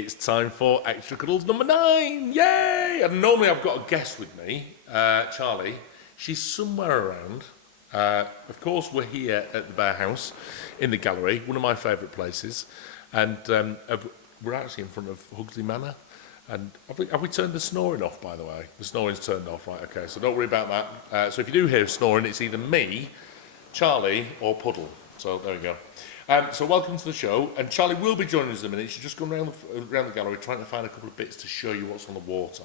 It's time for Extra Cuddles number 9. Yay! And normally I've got a guest with me, Charlie. She's somewhere around. Of course, we're here at the Bearhouse in the gallery, one of my favourite places. And we're actually in front of Hugsley Manor. And have we turned the snoring off, by the way? The snoring's turned off, right? Okay, so don't worry about that. So if you do hear snoring, it's either me, Charlie, or Puddle. So there we go. So welcome to the show. And Charlie will be joining us in a minute. She's just gone around the gallery trying to find a couple of bits to show you what's on the water.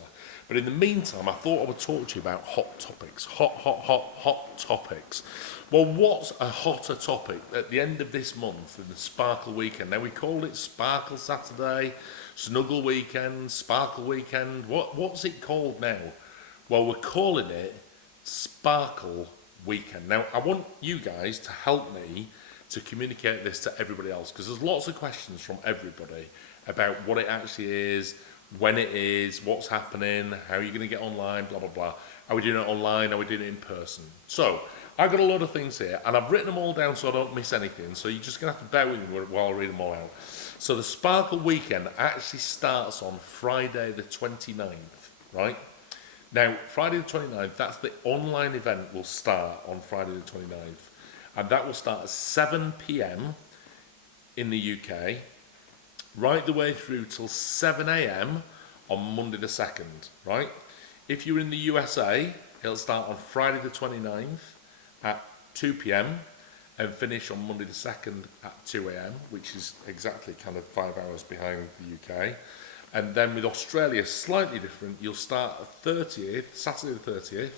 But in the meantime, I thought I would talk to you about hot topics. Hot topics. Well, what's a hotter topic at the end of this month in the Sparkle Weekend? Now, we call it Sparkle Saturday, Snuggle Weekend, Sparkle Weekend. What's it called now? Well, we're calling it Sparkle Weekend. Now, I want you guys to help me to communicate this to everybody else, because there's lots of questions from everybody about what it actually is, when it is, what's happening, how are you going to get online, blah, blah, blah. Are we doing it online? Are we doing it in person? So I've got a lot of things here, and I've written them all down so I don't miss anything. So you're just going to have to bear with me while I read them all out. So the Sparkle Weekend actually starts on Friday the 29th, right? Now, Friday the 29th, that's the online event will start on Friday the 29th. And that will start at 7 p.m. in the UK, right the way through till 7 a.m. on Monday the 2nd, right? If you're in the USA, it'll start on Friday the 29th at 2 p.m. and finish on Monday the 2nd at 2 a.m., which is exactly kind of 5 hours behind the UK. And then with Australia, slightly different. You'll start Saturday the 30th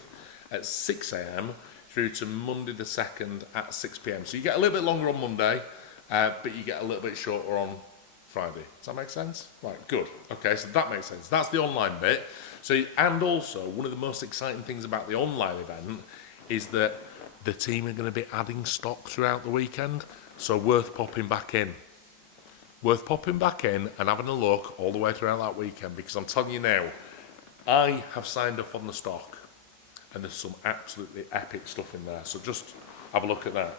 at 6 a.m. through to Monday the 2nd at 6 p.m. So you get a little bit longer on Monday, but you get a little bit shorter on Friday. Does that make sense? Right, good. Okay, so that makes sense. That's the online bit. So, and also, one of the most exciting things about the online event is that the team are going to be adding stock throughout the weekend, so worth popping back in. Worth popping back in and having a look all the way throughout that weekend, because I'm telling you now, I have signed up on the stock. And there's some absolutely epic stuff in there. So just have a look at that.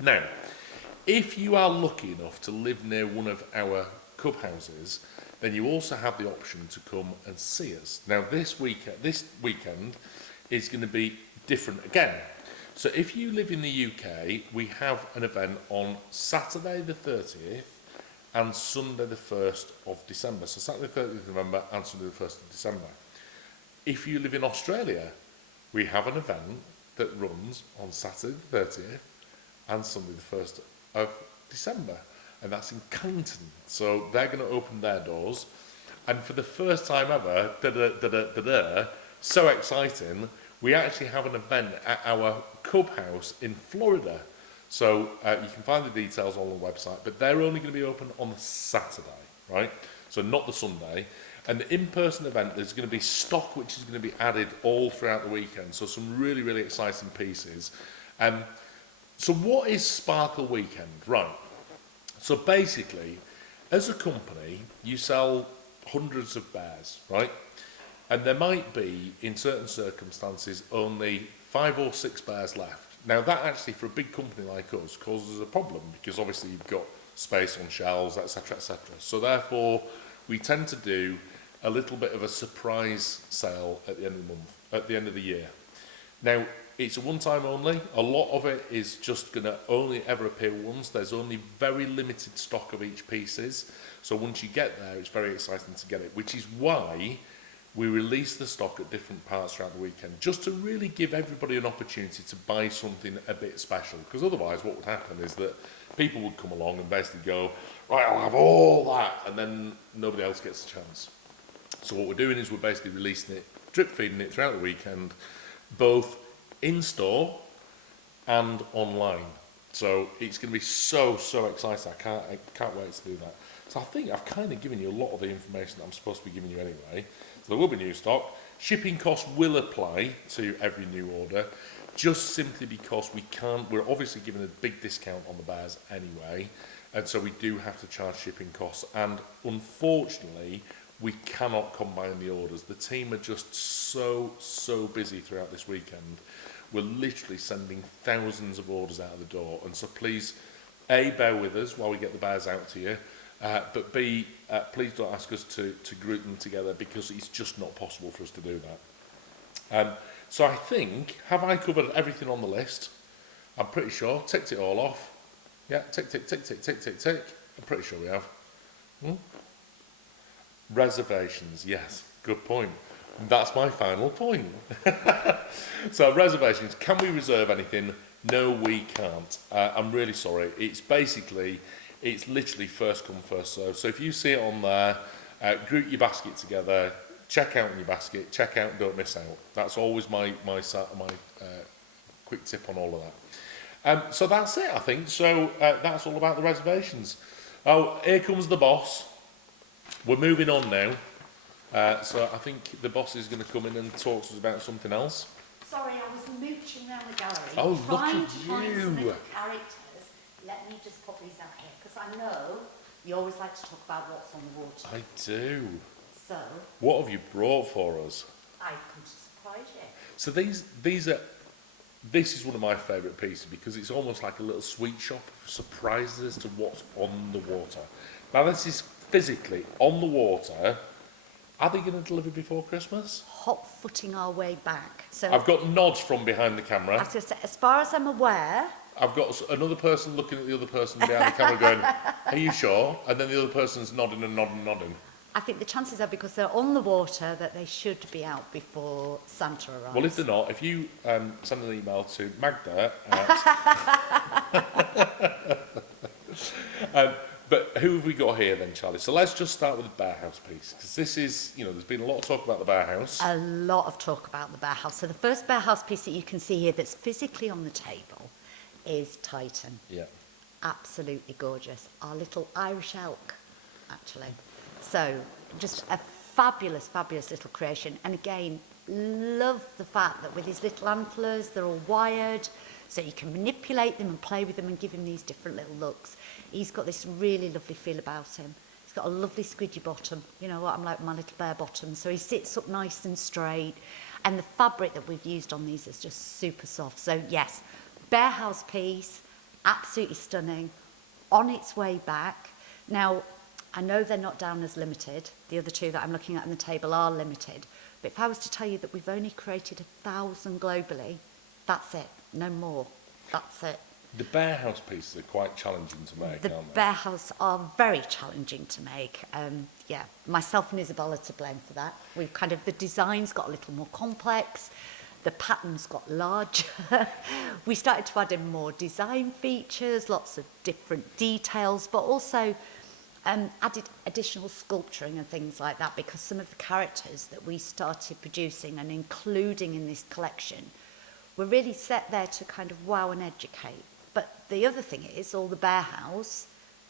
Now, if you are lucky enough to live near one of our cub houses, then you also have the option to come and see us. Now, this weekend is going to be different again. So if you live in the UK, we have an event on Saturday the 30th and Sunday the 1st of December. So Saturday the 30th of November and Sunday the 1st of December. If you live in Australia, we have an event that runs on Saturday the 30th and Sunday the 1st of December. And that's in Cunnington. So they're going to open their doors. And for the first time ever, so exciting, we actually have an event at our cub house in Florida. So you can find the details on the website, but they're only going to be open on the Saturday, right? So not the Sunday. And the in-person event, there's going to be stock which is going to be added all throughout the weekend. So some really, really exciting pieces. So what is Sparkle Weekend? Right. So basically, as a company, you sell hundreds of bears, right? And there might be, in certain circumstances, only 5 or 6 bears left. Now that actually, for a big company like us, causes a problem, because obviously you've got space on shelves, etc., etc. So therefore, we tend to do a little bit of a surprise sale at the end of the month, at the end of the year. Now, it's a one-time only. A lot of it is just going to only ever appear once. There's only very limited stock of each pieces. So once you get there, it's very exciting to get it, which is why we release the stock at different parts throughout the weekend, just to really give everybody an opportunity to buy something a bit special. Because otherwise what would happen is that people would come along and basically go, right, I'll have all that, and then nobody else gets a chance. So what we're doing is we're basically releasing it, drip feeding it throughout the weekend, both in-store and online. So it's going to be so exciting. I can't wait to do that. So I think I've kind of given you a lot of the information that I'm supposed to be giving you anyway. So there will be new stock. Shipping costs will apply to every new order, just simply because we're obviously giving a big discount on the bears anyway, and so we do have to charge shipping costs. And unfortunately, we cannot combine the orders. The team are just so busy throughout this weekend. We're literally sending thousands of orders out of the door, and so please, A, bear with us while we get the bears out to you, but B, please don't ask us to group them together because it's just not possible for us to do that. So I think, have I covered everything on the list? I'm pretty sure. Ticked it all off. Yeah, tick, tick, tick, tick, tick, tick, tick. I'm pretty sure we have. Reservations, yes, good point. That's my final point. So reservations, can we reserve anything? No, we can't. I'm really sorry. It's literally first come, first served. So if you see it on there, group your basket together, check out in your basket, check out, don't miss out. That's always my quick tip on all of that. So that's it, I think. So that's all about the reservations. Oh, here comes the boss. We're moving on now. So I think the boss is going to come in and talk to us about something else. Sorry, I was mooching around the gallery. Oh, trying look to at find you. some little characters. Let me just pop these out here, because I know you always like to talk about what's on the water. I do. So, What have you brought for us? I've come to surprise you. So this is one of my favourite pieces because it's almost like a little sweet shop of surprises as to what's on the water. Now this is physically on the water. Are they going to deliver before Christmas? Hot-footing our way back. So I've got nods from behind the I camera. was going to say, as far as I'm aware, I've got another person looking at the other person behind the camera going, are you sure? And then the other person's nodding and nodding and nodding. I think the chances are, because they're on the water, that they should be out before Santa arrives. Well, if they're not, if you send an email to Magda at... But who have we got here then, Charlie? So let's just start with the Bearhouse piece, because this is, there's been a lot of talk about the Bearhouse. A lot of talk about the Bearhouse. So the first Bearhouse piece that you can see here that's physically on the table is Titan. Yeah. Absolutely gorgeous. Our little Irish elk, actually. So just a fabulous, fabulous little creation. And again, love the fact that with his little antlers, they're all wired, so you can manipulate them and play with them and give him these different little looks. He's got this really lovely feel about him. He's got a lovely squidgy bottom. You know what, I'm like my little bear bottom. So he sits up nice and straight. And the fabric that we've used on these is just super soft. So yes, Bearhouse piece, absolutely stunning, on its way back. Now, I know they're not down as limited. The other two that I'm looking at on the table are limited. But if I was to tell you that we've only created 1,000 globally, that's it, no more. That's it. The Bearhouse pieces are quite challenging to make, The aren't they? Bearhouse are very challenging to make. Yeah, myself and Isabel are to blame for that. We've the design's got a little more complex. The pattern's got larger. We started to add in more design features, lots of different details, but also added additional sculpturing and things like that, because some of the characters that we started producing and including in this collection were really set there to wow and educate. But the other thing is, all the Bearhouse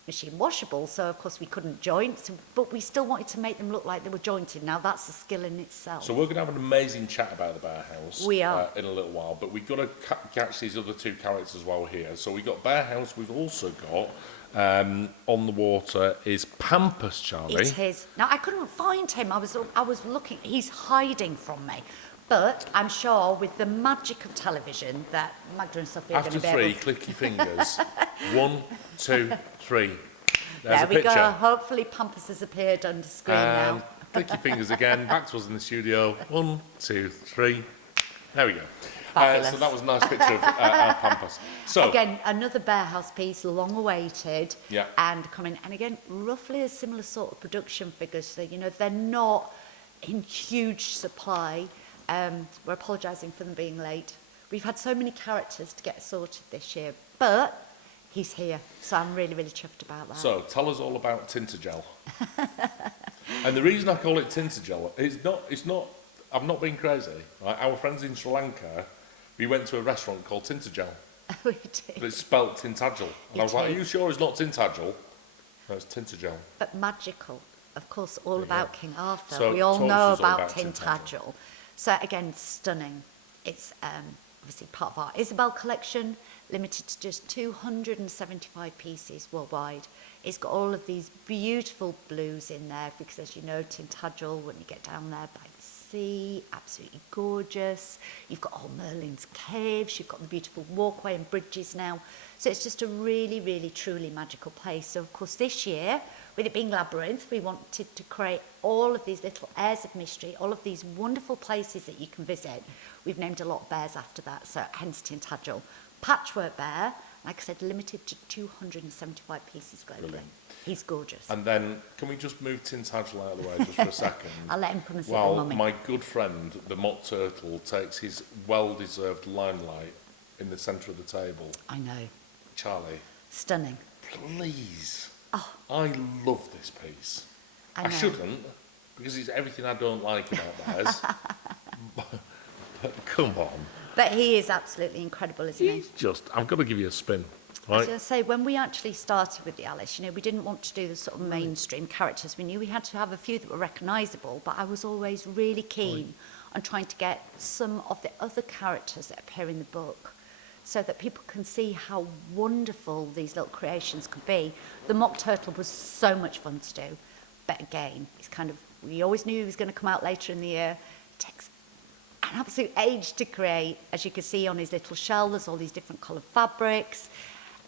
machine washable, so of course we couldn't joint, but we still wanted to make them look like they were jointed. Now that's a skill in itself. So we're going to have an amazing chat about the Bearhouse. We are. In a little while, but we've got to catch these other two characters while we're here. So we've got Bearhouse, we've also got, on the water is Pampus, Charlie. It is. Now I couldn't find him, I was looking, he's hiding from me. But I'm sure with the magic of television that Magda and Sophie are going to be After three, able... click your fingers. 1, 2, 3. There's There a we picture. go. Hopefully Pampus has appeared on the screen And now. click your fingers again. Back to us in the studio. 1, 2, 3. There we go. Fabulous. So that was a nice picture of our Pampus. So Again, another Bearhouse piece, long awaited, Yeah. and coming. And again, roughly a similar sort of production figures. So, they're not in huge supply. We're apologising for them being late. We've had so many characters to get sorted this year, but he's here, so I'm really, really chuffed about that. So, tell us all about Tintergel. And the reason I call it Tintergel, it's not, I'm not being crazy. Right? Our friends in Sri Lanka, we went to a restaurant called Tintergel, We but do. it's spelt Tintagel. And I was like, are you sure it's not Tintagel? No, it's Tintergel. But magical, of course, all There you about go. King Arthur. So We all talk to know us all about about Tintagel. Tintagel. So again, stunning. It's obviously part of our Isabel collection, limited to just 275 pieces worldwide. It's got all of these beautiful blues in there, because as you know, Tintagel, when you get down there by the sea, absolutely gorgeous. You've got all Merlin's caves, you've got the beautiful walkway and bridges now. So it's just a really, really, truly magical place. So of course this year, with it being Labyrinth, we wanted to create all of these little airs of mystery, all of these wonderful places that you can visit. We've named a lot of bears after that, so hence Tintagel. Patchwork bear, like I said, limited to 275 pieces globally. Brilliant. He's gorgeous. And then, can we just move Tintagel out of the way just for a second? I'll let him come and sit with Well, Mummy. my good friend, the mock turtle, takes his well-deserved limelight in the centre of the table. I know. Charlie, Stunning. please. Oh. I love this piece. I I know. shouldn't, because it's everything I don't like about bears. but come on. But he is absolutely incredible, isn't he? He's just, I've got to give you a spin. I was Right? going to say, when we actually started with the Alice, you know, we didn't want to do the sort of mainstream characters. We knew we had to have a few that were recognisable, but I was always really keen on trying to get some of the other characters that appear in the book so that people can see how wonderful these little creations could be. The mock turtle was so much fun to do, but again, it's kind of, we always knew he was going to come out later in the year. It takes an absolute age to create. As you can see on his little shell, there's all these different coloured fabrics.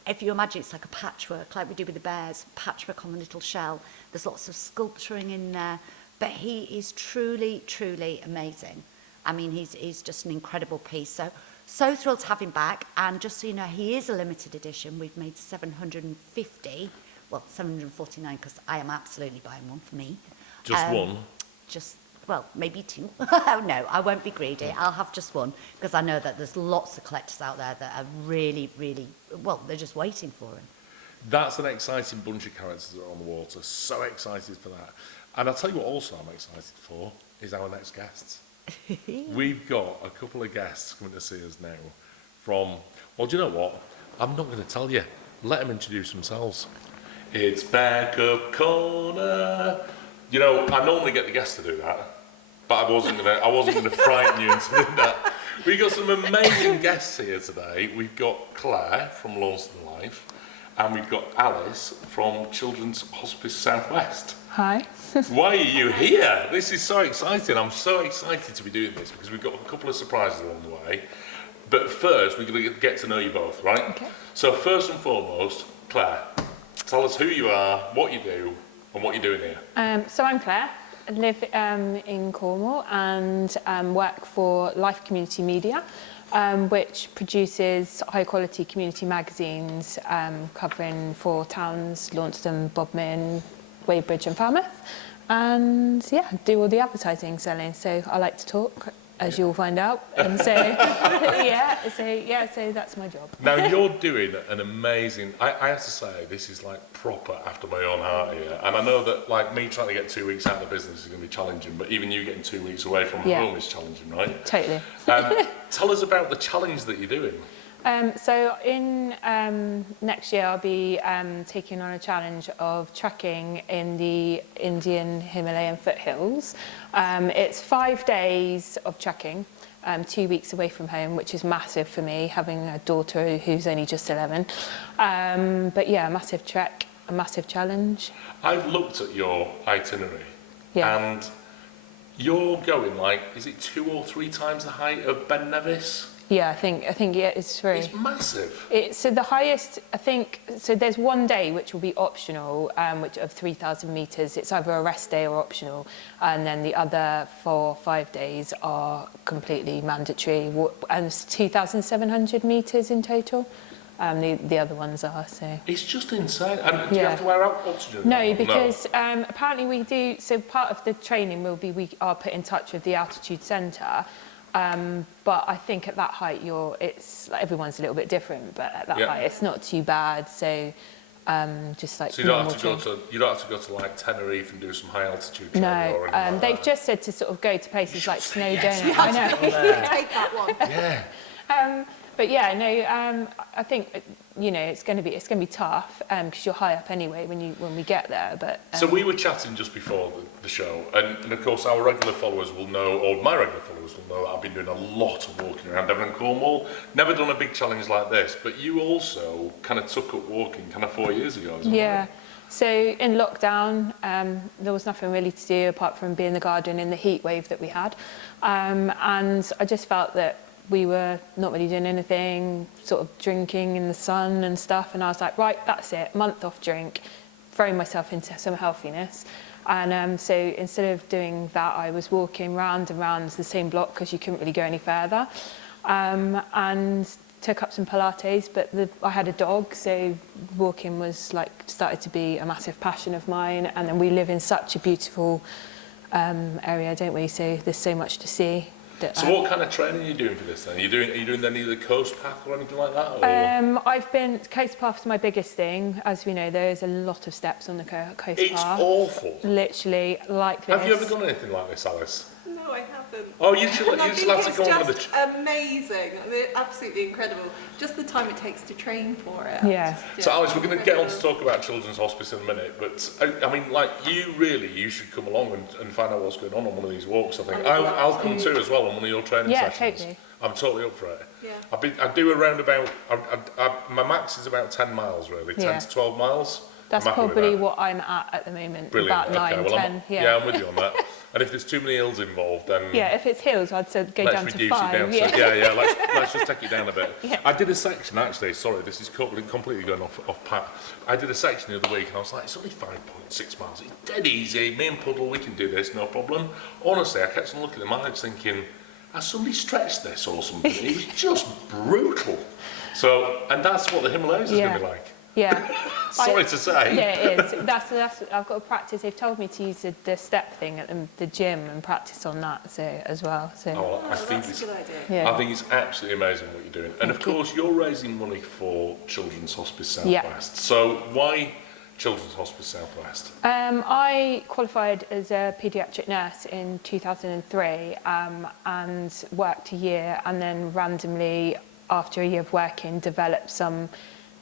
If you imagine it's like a patchwork, like we do with the bears, patchwork on the little shell. There's lots of sculpturing in there, but he is truly, truly amazing. I mean, he's just an incredible piece. So thrilled to have him back. And just so you know, he is a limited edition. We've made 750, well, 749, because I am absolutely buying one for me. Just one? Just, well, maybe two. Oh, no, I won't be greedy. I'll have just one, because I know that there's lots of collectors out there that are really, really, well, they're just waiting for him. That's an exciting bunch of characters that are on the water. So excited for that. And I'll tell you what also I'm excited for is our next guests. We've got a couple of guests coming to see us now from, well, do you know what? I'm not going to tell you. Let them introduce themselves. It's Backup Corner. You know, I normally get the guests to do that, but I wasn't gonna frighten you into doing that. We've got some amazing guests here today. We've got Claire from Launceston Life, and we've got Alice from Children's Hospice Southwest. Hi. Why are you here? This is so exciting. I'm so excited to be doing this because we've got a couple of surprises along the way. But first, we're going to get to know you both, right? Okay. So first and foremost, Claire, tell us who you are, what you do, and what you're doing here. So I'm Claire. I live in Cornwall and work for Life Community Media, which produces high-quality community magazines covering 4 towns: Launceston, Bodmin, Weybridge and Falmouth. And yeah, do all the advertising selling. So I like to talk, as you'll find out. And so, so that's my job. Now, you're doing an amazing... I have to say, this is like proper after my own heart here. And I know that, like, me trying to get 2 weeks out of the business is going to be challenging, but even you getting 2 weeks away from home is challenging, right? Totally. Tell us about the challenge that you're doing. So in next year, I'll be taking on a challenge of trekking in the Indian Himalayan foothills. It's 5 days of trekking, 2 weeks away from home, which is massive for me, having a daughter who's only just 11. But yeah, a massive trek, a massive challenge. I've looked at your itinerary, Yeah. and you're going like, is it 2 or 3 times the height of Ben Nevis? Yeah, I think yeah, it's very... It's massive. So the highest, I think, so there's one day which will be optional, which of 3,000 metres. It's either a rest day or optional. And then the other 4 or 5 days are completely mandatory. And it's 2,700 metres in total. The other ones are, so... It's just insane. And do you have to wear oxygen? No, because apparently we do... So part of the training will be we are put in touch with the altitude centre. But I think at that height, it's like everyone's a little bit different, but at that height, it's not too bad. So, just like so you don't have to go to like Tenerife and do some high altitude training or anything like they've that. just said to sort of go to places like Snowdon. I know. Take that one. Yeah. But yeah, no, I think it's going to be tough because you're high up anyway when we get there. But So we were chatting just before the show, and of course our regular followers will know, or my regular followers will know, that I've been doing a lot of walking around Devon and Cornwall. Never done a big challenge like this, but you also kind of took up walking kind of 4 years ago. Isn't it? So in lockdown, there was nothing really to do apart from be in the garden in the heat wave that we had, and I just felt that we were not really doing anything, sort of drinking in the sun and stuff. And I was like, right, that's it, month off drink, thrown myself into some healthiness. And so instead of doing that, I was walking round and round the same block because you couldn't really go any further. And took up some Pilates, but I had a dog, so walking was like started to be a massive passion of mine. And then we live in such a beautiful area, don't we? So there's so much to see. So what kind of training are you doing for this then? Are you doing any of the coast path or anything like that? Or? I've been, coast path's my biggest thing. As we know, there's a lot of steps on the coast path. It's awful. Literally like this. Have you ever done anything like this, Alice? No, I haven't. Oh, you should have to go on with it. It's just amazing. They're absolutely incredible. Just the time it takes to train for it. Yeah. So, Alice, we're going to get on to talk about Children's Hospice in a minute, but I mean, like, you should come along and find out what's going on one of these walks. I think I'll come too as well on one of your training sessions. Yeah, totally. I'm totally up for it. Yeah. I do around about. My max is about 10 miles, really, 10 to 12 miles. That's probably what I'm at the moment. Brilliant. About 9, well, 10. I'm with you on that. And if there's too many hills involved, then if it's hills, I'd say go down to 5. Let's just take it down a bit. Yeah. I did a section actually. Sorry, this is completely going off pat. I did a section the other week, and I was like, it's only 5.6 miles. It's dead easy. Me and Puddle, we can do this, no problem. Honestly, I kept on looking at the mileage, thinking, has somebody stretched this or something? It was just brutal. So, and that's what the Himalayas is going to be like. Yeah. Sorry to say. Yeah, it is. That's I've got to practice. They've told me to use the step thing at the gym and practice on that as well. So. I think that's a good idea. Yeah. I think it's absolutely amazing what you're doing. And of course, you're raising money for Children's Hospice South West. So why Children's Hospice South West? I qualified as a paediatric nurse in 2003 and worked a year, and then randomly, after a year of working, developed some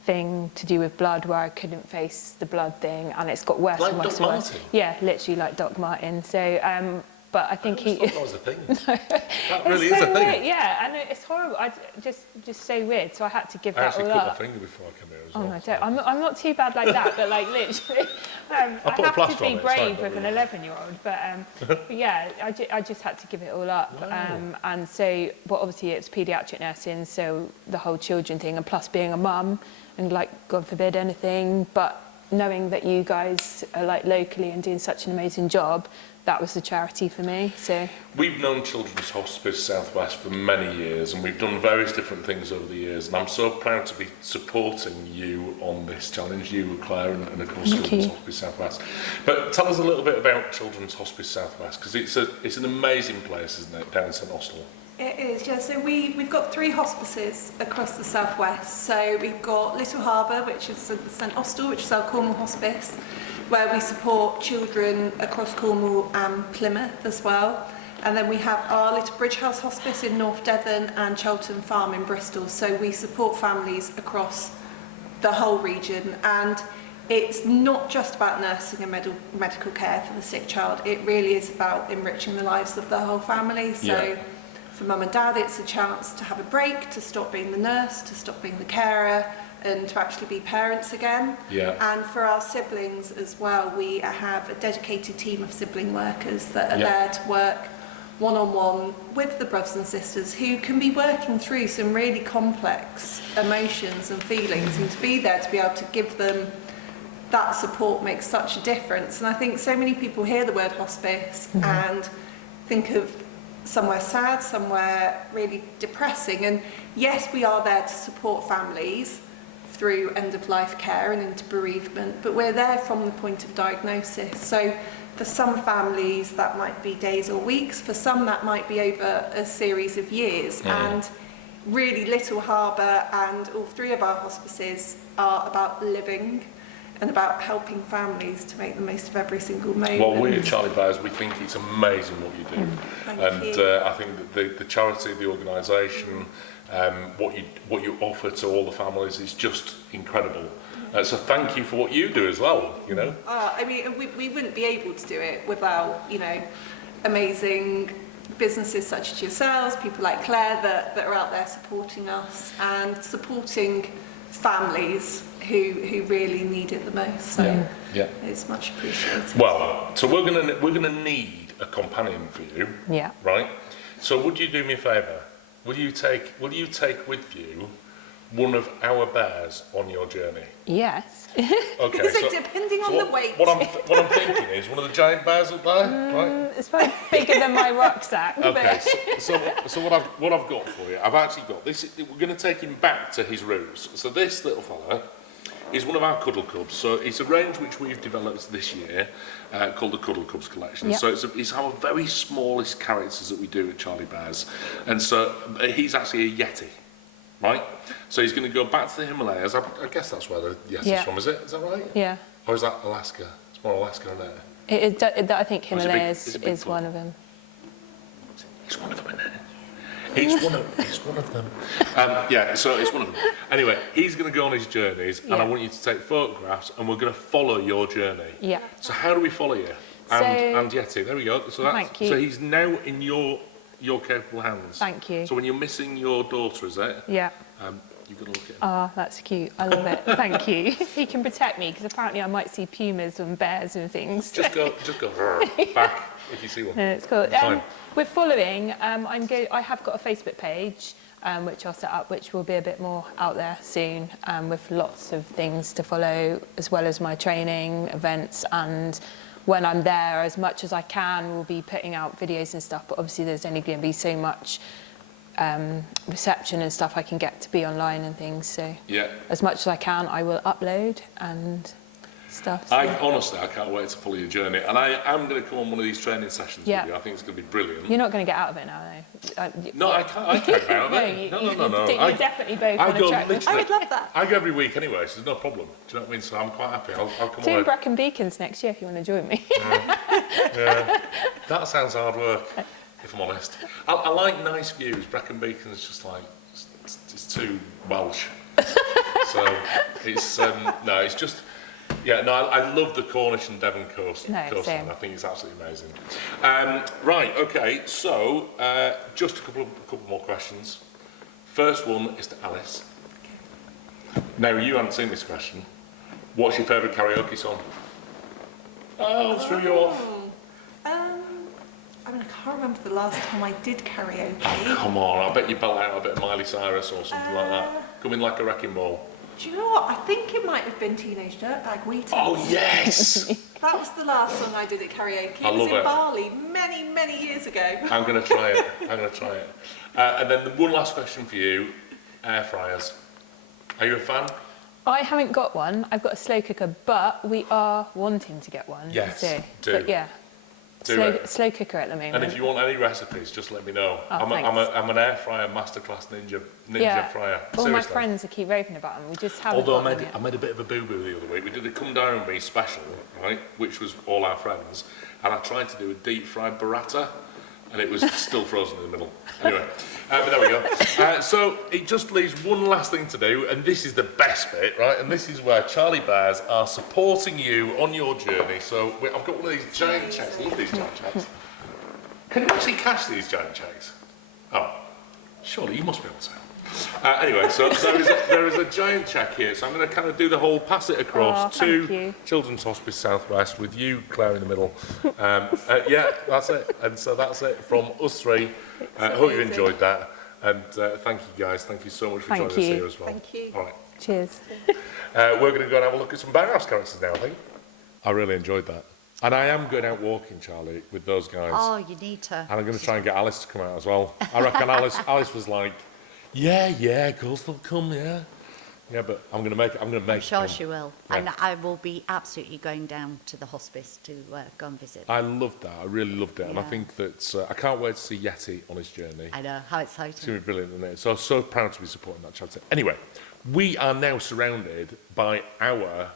thing to do with blood where I couldn't face the blood thing, and it's got worse and worse and worse. Yeah, literally like Doc Martin. So, but I think that was a thing. That really is a thing. Weird, yeah, and it's horrible. Just so weird. So I had to give that all up. I actually cut my finger before I came here as well. Oh, no, I'm not too bad like that, but like literally, I have to be brave with an 11-year-old. But yeah, I just had to give it all up. Wow. And so, but obviously it's paediatric nursing, so the whole children thing, and plus being a mum, and like God forbid anything, but knowing that you guys are like locally and doing such an amazing job, that was the charity for me. So we've known Children's Hospice South West for many years, and we've done various different things over the years, and I'm so proud to be supporting you on this challenge, you, Claire, and of course Children's Hospice South West. But tell us a little bit about Children's Hospice South West, because it's an amazing place, isn't it, down in St Austell? It is, yeah. So we've got 3 hospices across the southwest. So we've got Little Harbour, which is St Austell, which is our Cornwall hospice, where we support children across Cornwall and Plymouth as well. And then we have our Little Bridgehouse hospice in North Devon and Cheltenham Farm in Bristol. So we support families across the whole region. And it's not just about nursing and medical care for the sick child. It really is about enriching the lives of the whole family. So for mum and dad, it's a chance to have a break, to stop being the nurse, to stop being the carer, and to actually be parents again. And for our siblings as well, we have a dedicated team of sibling workers that are there to work one-on-one with the brothers and sisters who can be working through some really complex emotions and feelings, and to be there to be able to give them that support makes such a difference. And I think so many people hear the word hospice and think of somewhere sad, somewhere really depressing. And yes, we are there to support families through end-of-life care and into bereavement, but we're there from the point of diagnosis. So for some families that might be days or weeks, for some that might be over a series of years. And really Little Harbour and all 3 of our hospices are about living and about helping families to make the most of every single moment. Well, we at Charlie Bears, we think it's amazing what you do. Thank you. I think that the charity, the organisation, what you offer to all the families is just incredible. So thank you for what you do as well, you know. I mean, we wouldn't be able to do it without, you know, amazing businesses such as yourselves, people like Claire that are out there supporting us and supporting families who really need it the most. So it's much appreciated. Well, so we're gonna need a companion for you. Yeah. Right. So would you do me a favour? Will you take with you one of our bears on your journey? Yes. Okay, So depending on the weight. What I'm thinking is one of the giant bears up there, right? It's probably bigger than my rucksack. Okay, so what I've got for you, I've actually got this. We're going to take him back to his roots. So this little fella is one of our Cuddle Cubs. So it's a range which we've developed this year called the Cuddle Cubs collection. Yep. So it's our very smallest characters that we do at Charlie Bears, and so he's actually a Yeti. Right, so he's going to go back to the Himalayas. I guess that's where the Yeti's from, is it? Is that right? Yeah. Or is that Alaska? It's more Alaska, isn't it? I think Himalayas is one of them. It's one of them, isn't it? It's one of them. Yeah, so it's one of them. Anyway, he's going to go on his journeys, and I want you to take photographs, and we're going to follow your journey. Yeah. So how do we follow you? And Yeti, there we go. So Thank you. So he's now in your capable hands. Thank you. So when you're missing your daughter, is it? Yeah. You've got to look at him. Oh, that's cute. I love it. Thank you. He can protect me because apparently I might see pumas and bears and things. Just go back if you see one. No, it's cool. Fine. We're following. I have got a Facebook page which I'll set up, which will be a bit more out there soon, with lots of things to follow, as well as my training events. And when I'm there, as much as I can, we'll be putting out videos and stuff. But obviously, there's only going to be so much reception and stuff I can get to be online and things. So Yeah. as much as I can, I will upload and stuff. So. Honestly, I can't wait to follow your journey. And I am going to come on one of these training sessions Yeah. with you. I think it's going to be brilliant. You're not going to get out of it now, though. No, I can't get out of it. No. You definitely both I want go to check. literally- I would love that. I go every week anyway, so there's no problem. Do you know what I mean? So I'm quite happy. I'll come Doing on. Brecon Beacons next year if you want to join me. Yeah. That sounds hard work, if I'm honest. I like nice views. Brecon Beacon's just like, it's too Welsh. So it's, no, it's just, yeah, no, I love the Cornish and Devon coastline. same. I think it's absolutely amazing. Right, okay, so just a couple more questions. First one is to Alice. Now, you haven't seen this question. What's your favourite karaoke song? Oh, threw you off. I mean, I can't remember the last time I did karaoke. Oh, come on, I bet you belt out a bit of Miley Cyrus or something like that. Come in like a wrecking ball. Do you know what? I think it might have been Teenage Dirtbag Wheaties. Oh, yes! That was the last song I did at karaoke. I It was love in it. Bali many years ago. I'm going to try it. And then the one last question for you, air fryers. Are you a fan? I haven't got one. I've got a slow cooker, but we are wanting to get one. Yes, So, do. But yeah, Do it. slow cooker at the moment. And if you want any recipes, just let me know. Oh, I'm an air fryer masterclass ninja fryer. All my Seriously. friends keep raving about them. We just haven't. Although got them yet. I made a bit of a boo-boo the other week. We did a Come Down with Me special, right, which was all our friends, and I tried to do a deep-fried burrata, and it was still frozen in the middle. Anyway, but there we go. So it just leaves one last thing to do, and this is the best bit, right? And this is where Charlie Bears are supporting you on your journey. So I've got one of these giant checks. Look at these giant checks. Can you actually cash these giant checks? Oh, surely you must be able to. Anyway, so there is a giant check here, so I'm going to kind of do the whole pass it across thank to you. Children's Hospice Southwest with you, Claire, in the middle. Yeah, that's it. And so that's it from us three. I hope you enjoyed that. And thank you guys. Thank you so much for Thank joining us you. here as well. Thank you. All right. Cheers. We're going to go and have a look at some Bearhouse characters now, I think. I really enjoyed that. And I am going out walking, Charlie, with those guys. Oh, you need to. And I'm going to try and get Alice to come out as well. I reckon Alice was like, yeah, of course they'll come, yeah. Yeah, but I'm going to make it. I'm sure she will. Yeah. And I will be absolutely going down to the hospice to go and visit. I loved that. I really loved it. And I Yeah. think that I can't wait to see Yeti on his journey. I know, how It's going exciting. to be brilliant, isn't it? So proud to be supporting that charity. Anyway, we are now surrounded by our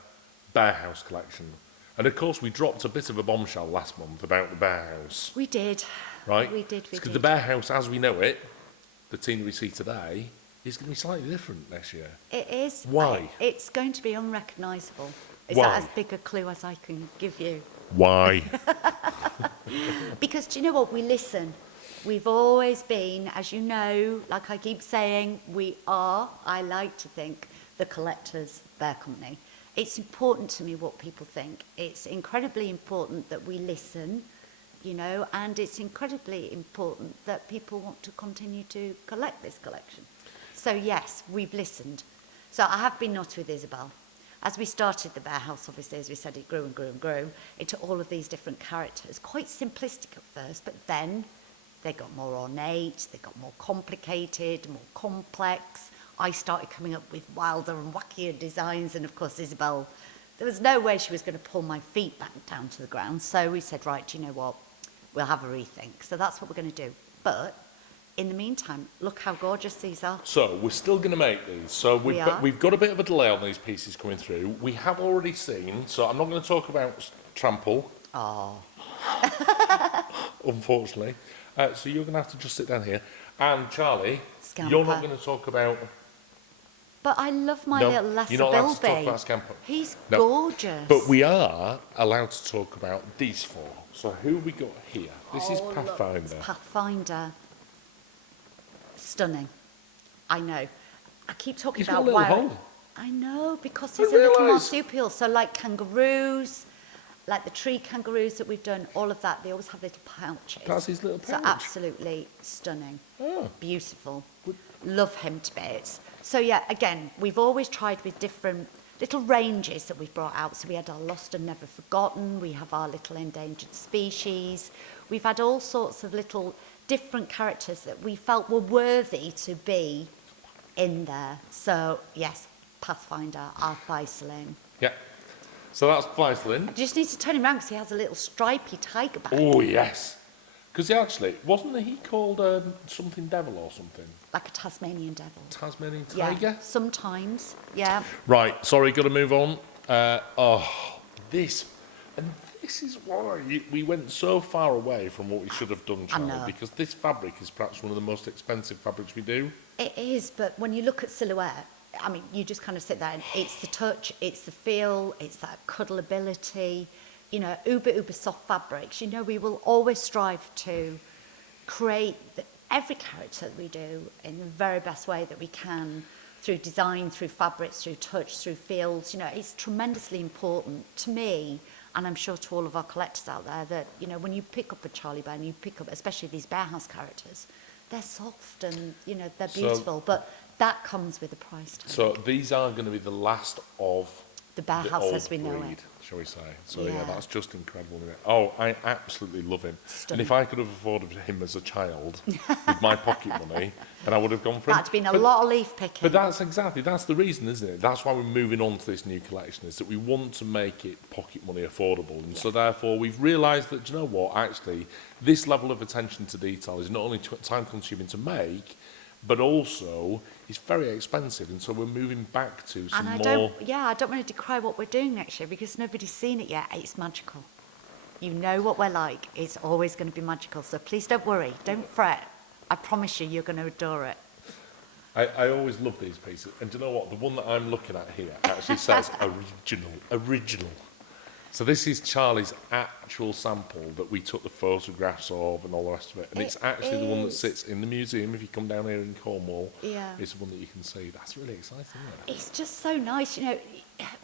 Bearhouse collection. And of course, we dropped a bit of a bombshell last month about the Bearhouse, We did. right? We did. Because the Bearhouse, as we know it, the team we see today, is going to be slightly different next year. It is. Why? It's going to be unrecognisable. Is Why? that as big a clue as I can give you? Why? Because do you know what? We listen. We've always been, as you know, like I keep saying, I like to think, the collectors' bear company. It's important to me what people think. It's incredibly important that we listen, you know, and it's incredibly important that people want to continue to collect this collection. So yes, we've listened. So I have been naughty with Isabel. As we started the Bearhouse, obviously, as we said, it grew and grew and grew into all of these different characters. Quite simplistic at first, but then they got more ornate, they got more complicated, more complex. I started coming up with wilder and wackier designs, and of course, Isabel, there was no way she was going to pull my feet back down to the ground. So we said, right, do you know what? We'll have a rethink. So that's what we're going to do. But in the meantime, look how gorgeous these are. So we're still going to make these. So we've got a bit of a delay on these pieces coming through. We have already seen, so I'm not going to talk about trample, Oh, unfortunately. So you're going to have to just sit down here. And Charlie, Scamper. you're not going to talk about... but I love my No, little Lesser you're not allowed to talk Bilby. about Scamper. He's No. gorgeous. But we are allowed to talk about these four. So who have we got here? This is Oh, look, Pathfinder. it's Pathfinder. Stunning. I know. I keep talking He's got about a little why. hole. I know, because I he's a little realise. marsupial. So like kangaroos, like the tree kangaroos that we've done, all of that, they always have little pouches. That's his little So pouch. absolutely stunning. Oh. Beautiful. Love him to bits. So yeah, again, we've always tried with different little ranges that we've brought out. So we had our Lost and Never Forgotten. We have our little endangered species. We've had all sorts of little different characters that we felt were worthy to be in there. So yes, Pathfinder, our Thyselin. Yeah. So that's Fleislin. I just need to turn him around because he has a little stripy tiger back, Oh, yes. Because he actually, wasn't he called something devil or something? like a Tasmanian devil. Tasmanian Yeah, tiger? sometimes. Yeah. Right, sorry, got to move on. This is why we went so far away from what we should have done, Charlie, know. because this fabric is perhaps one of the most expensive fabrics we do. It is, but when you look at silhouette, I mean, you just kind of sit there and it's the touch, it's the feel, it's that cuddleability, you know, uber soft fabrics. You know, we will always strive to create every character that we do in the very best way that we can, through design, through fabrics, through touch, through feels. You know, it's tremendously important to me, and I'm sure to all of our collectors out there, that, you know, when you pick up a Charlie Bear and you pick up, especially these Bearhouse characters, they're soft and, you know, they're So- beautiful, but that comes with a price tag. So these are going to be the last of The the Bearhouse old as we know breed, it. shall we say. So yeah, Yeah. that's just incredible. Isn't it? Oh, I absolutely love him. Stunning. And if I could have afforded him as a child with my pocket money, then I would have gone for him. That'd been a But- lot of leaf picking. But that's the reason, isn't it? That's why we're moving on to this new collection, is that we want to make it pocket money affordable. And so therefore we've realised that, do you know what, actually, this level of attention to detail is not only time consuming to make, but also it's very expensive. And so we're moving back to some And I more... don't want to decry what we're doing next year because nobody's seen it yet. It's magical. You know what we're like. It's always going to be magical. So please don't worry. Don't fret. I promise you're going to adore it. I always love these pieces. And do you know what? The one that I'm looking at here actually says original. So this is Charlie's actual sample that we took the photographs of and all the rest of it. And it's actually the one that is. sits in the museum. If you come down here in Cornwall, Yeah. it's the one that you can see. That's really exciting, isn't it? It's just so nice. You know,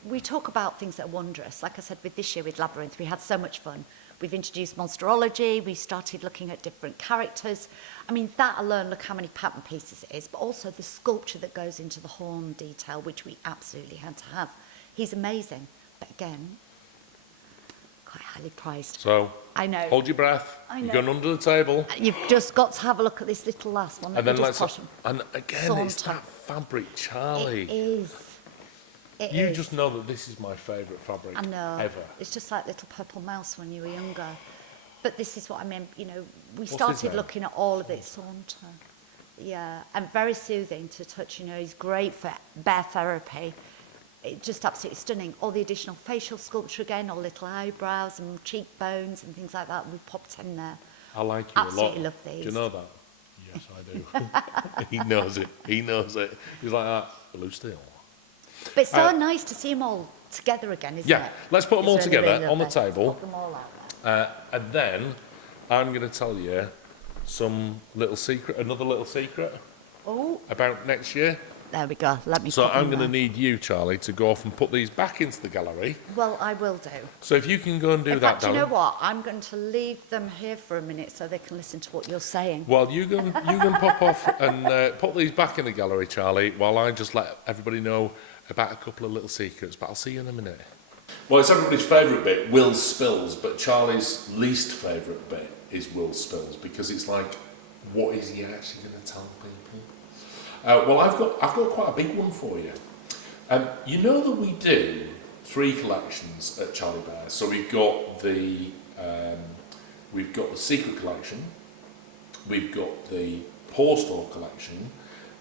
we talk about things that are wondrous. Like I said, with this year with Labyrinth, we had so much fun. We've introduced monsterology. We started looking at different characters. I mean, that alone, look how many pattern pieces it is, but also the sculpture that goes into the horn detail, which we absolutely had to have. He's amazing. But again, quite highly priced. So, I know. hold your breath. I You're know. going under the table. You've just got to have a look at this little last one. And Let then me just let's... posh 'em. And again, it's Saunter. that fabric, Charlie. It is. It You is. just know that this is my favourite fabric I know. ever. It's just like little purple mouse when you were younger. But this is what I mean, you know, we his started name? looking at all of it, Saunter. Yeah, and very soothing to touch, you know, he's great for bear therapy. It just absolutely stunning. All the additional facial sculpture again, all little eyebrows and cheekbones and things like that, we popped in there. I like you Absolutely a lot. love Do you these. know that? Yes, I do. He knows it. He knows it. He's like that. Blue steel. But it's so nice to see them all together again, isn't Yeah, it? let's put them all It's really, together really on the lovely. table. Pop them all out there. And then I'm going to tell you some little secret, another little secret Oh, about next year. There we go. Let me So put I'm them going to there. need you, Charlie, to go off and put these back into the gallery. Well, I will do. So if you can go and do In that, fact, you darling. know what? I'm going to leave them here for a minute so they can listen to what you're saying. Well, you can pop off and put these back in the gallery, Charlie, while I just let everybody know about a couple of little secrets. But I'll see you in a minute. Well, it's everybody's favourite bit, Will Spills, but Charlie's least favourite bit is Will Spills, because it's like, what is he actually going to tell people? Well, I've got quite a big one for you. You know that we do 3 collections at Charlie Bears. So we've got the Secret Collection, we've got the Paw Store Collection,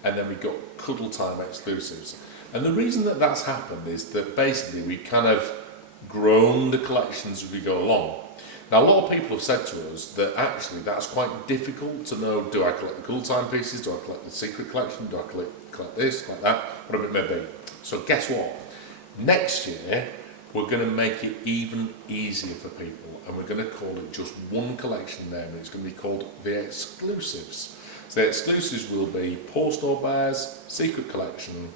and then we've got Cuddle Time exclusives. And the reason that that's happened is that basically we've kind of grown the collections as we go along. Now, a lot of people have said to us that actually that's quite difficult to know, do I collect the Cuddle Time pieces, do I collect the Secret Collection, do I collect this, collect that, whatever it may be. So guess what? Next year, we're going to make it even easier for people, and we're going to call it just one collection name, and it's going to be called the Exclusives. So the Exclusives will be Paw Store Bears, Secret Collection,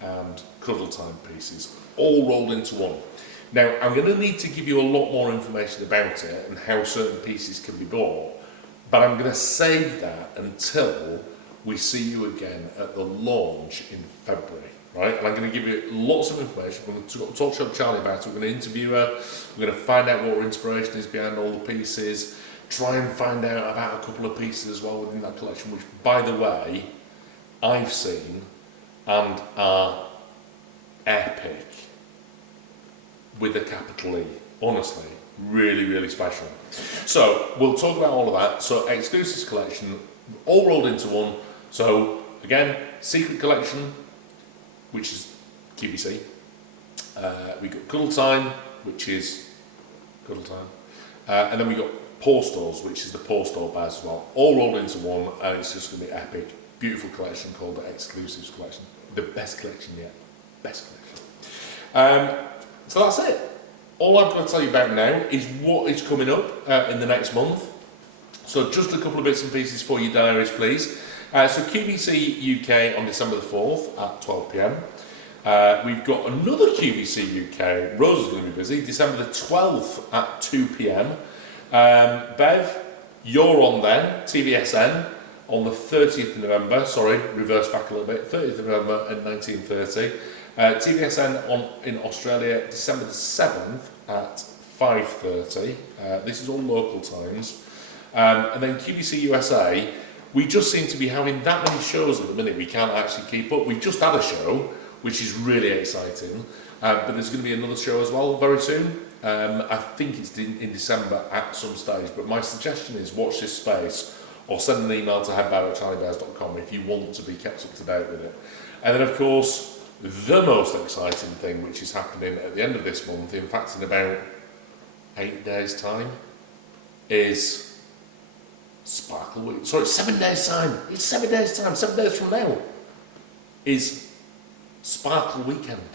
and Cuddle Time pieces, all rolled into one. Now, I'm going to need to give you a lot more information about it and how certain pieces can be bought, but I'm going to save that until we see you again at the launch in February, right? And I'm going to give you lots of information. We're going to talk to Charlie about it. We're going to interview her. We're going to find out what her inspiration is behind all the pieces, try and find out about a couple of pieces as well within that collection, which, by the way, I've seen and are epic. With a capital E, honestly, really, really special. So we'll talk about all of that. So Exclusives Collection, all rolled into one. So again, Secret Collection, which is QVC. We got Cuddle Time, which is Cuddle Time, and then we got Paw Stores, which is the Paw Store Bears as well. All rolled into one, and it's just going to be epic. Beautiful collection called the Exclusives Collection. The best collection yet. Best collection. So that's it. All I've got to tell you about now is what is coming up in the next month. So just a couple of bits and pieces for your diaries, please. So QVC UK on December the 4th at 12 p.m. We've got another QVC UK, Rose is going to be busy, December the 12th at 2 p.m. Bev, you're on then, TVSN, on the 30th of November, sorry, reverse back a little bit, 30th of November at 19:30. TVSN in Australia, December the 7th at 5:30. This is all local times. And then QVC USA, we just seem to be having that many shows at the minute we can't actually keep up. We've just had a show, which is really exciting, but there's going to be another show as well very soon. I think it's in December at some stage, but my suggestion is watch this space or send an email to headbar@charliebears.com if you want to be kept up to date with it. And then, of course, the most exciting thing, which is happening at the end of this month, in fact in about 8 days' time, is Sparkle Week. Sorry, 7 days' time. It's 7 days' time. 7 days from now is Sparkle Weekend.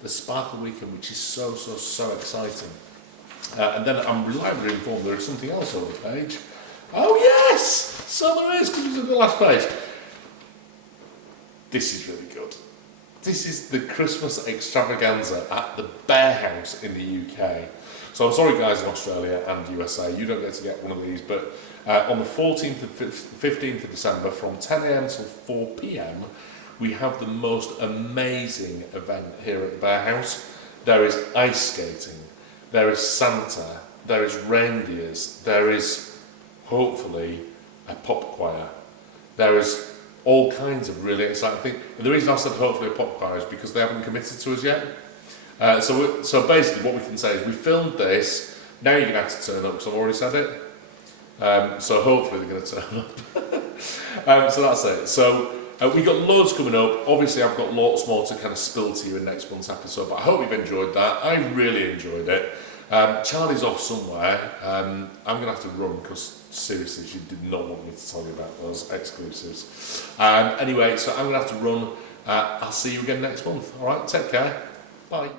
The Sparkle Weekend, which is so exciting. And then I'm reliably informed there is something else on the page. Oh yes! So there is, because it was on the last page. This is really good. This is the Christmas extravaganza at the Bearhouse in the UK. So I'm sorry guys in Australia and USA, you don't get to get one of these, but on the 14th and 15th of December from 10 a.m. till 4 p.m, we have the most amazing event here at the Bearhouse. There is ice skating, there is Santa, there is reindeers, there is hopefully a pop choir, there is all kinds of really exciting things. And the reason I said hopefully a pop choir is because they haven't committed to us yet. So basically what we can say is we filmed this, now you're going to have to turn up because I've already said it. So hopefully they're going to turn up. So that's it. So we've got loads coming up. Obviously I've got lots more to kind of spill to you in next month's episode, but I hope you've enjoyed that. I really enjoyed it. Charlie's off somewhere. I'm going to have to run because seriously, she did not want me to tell you about those exclusives. Anyway, so I'm going to have to run. I'll see you again next month. All right, take care. Bye.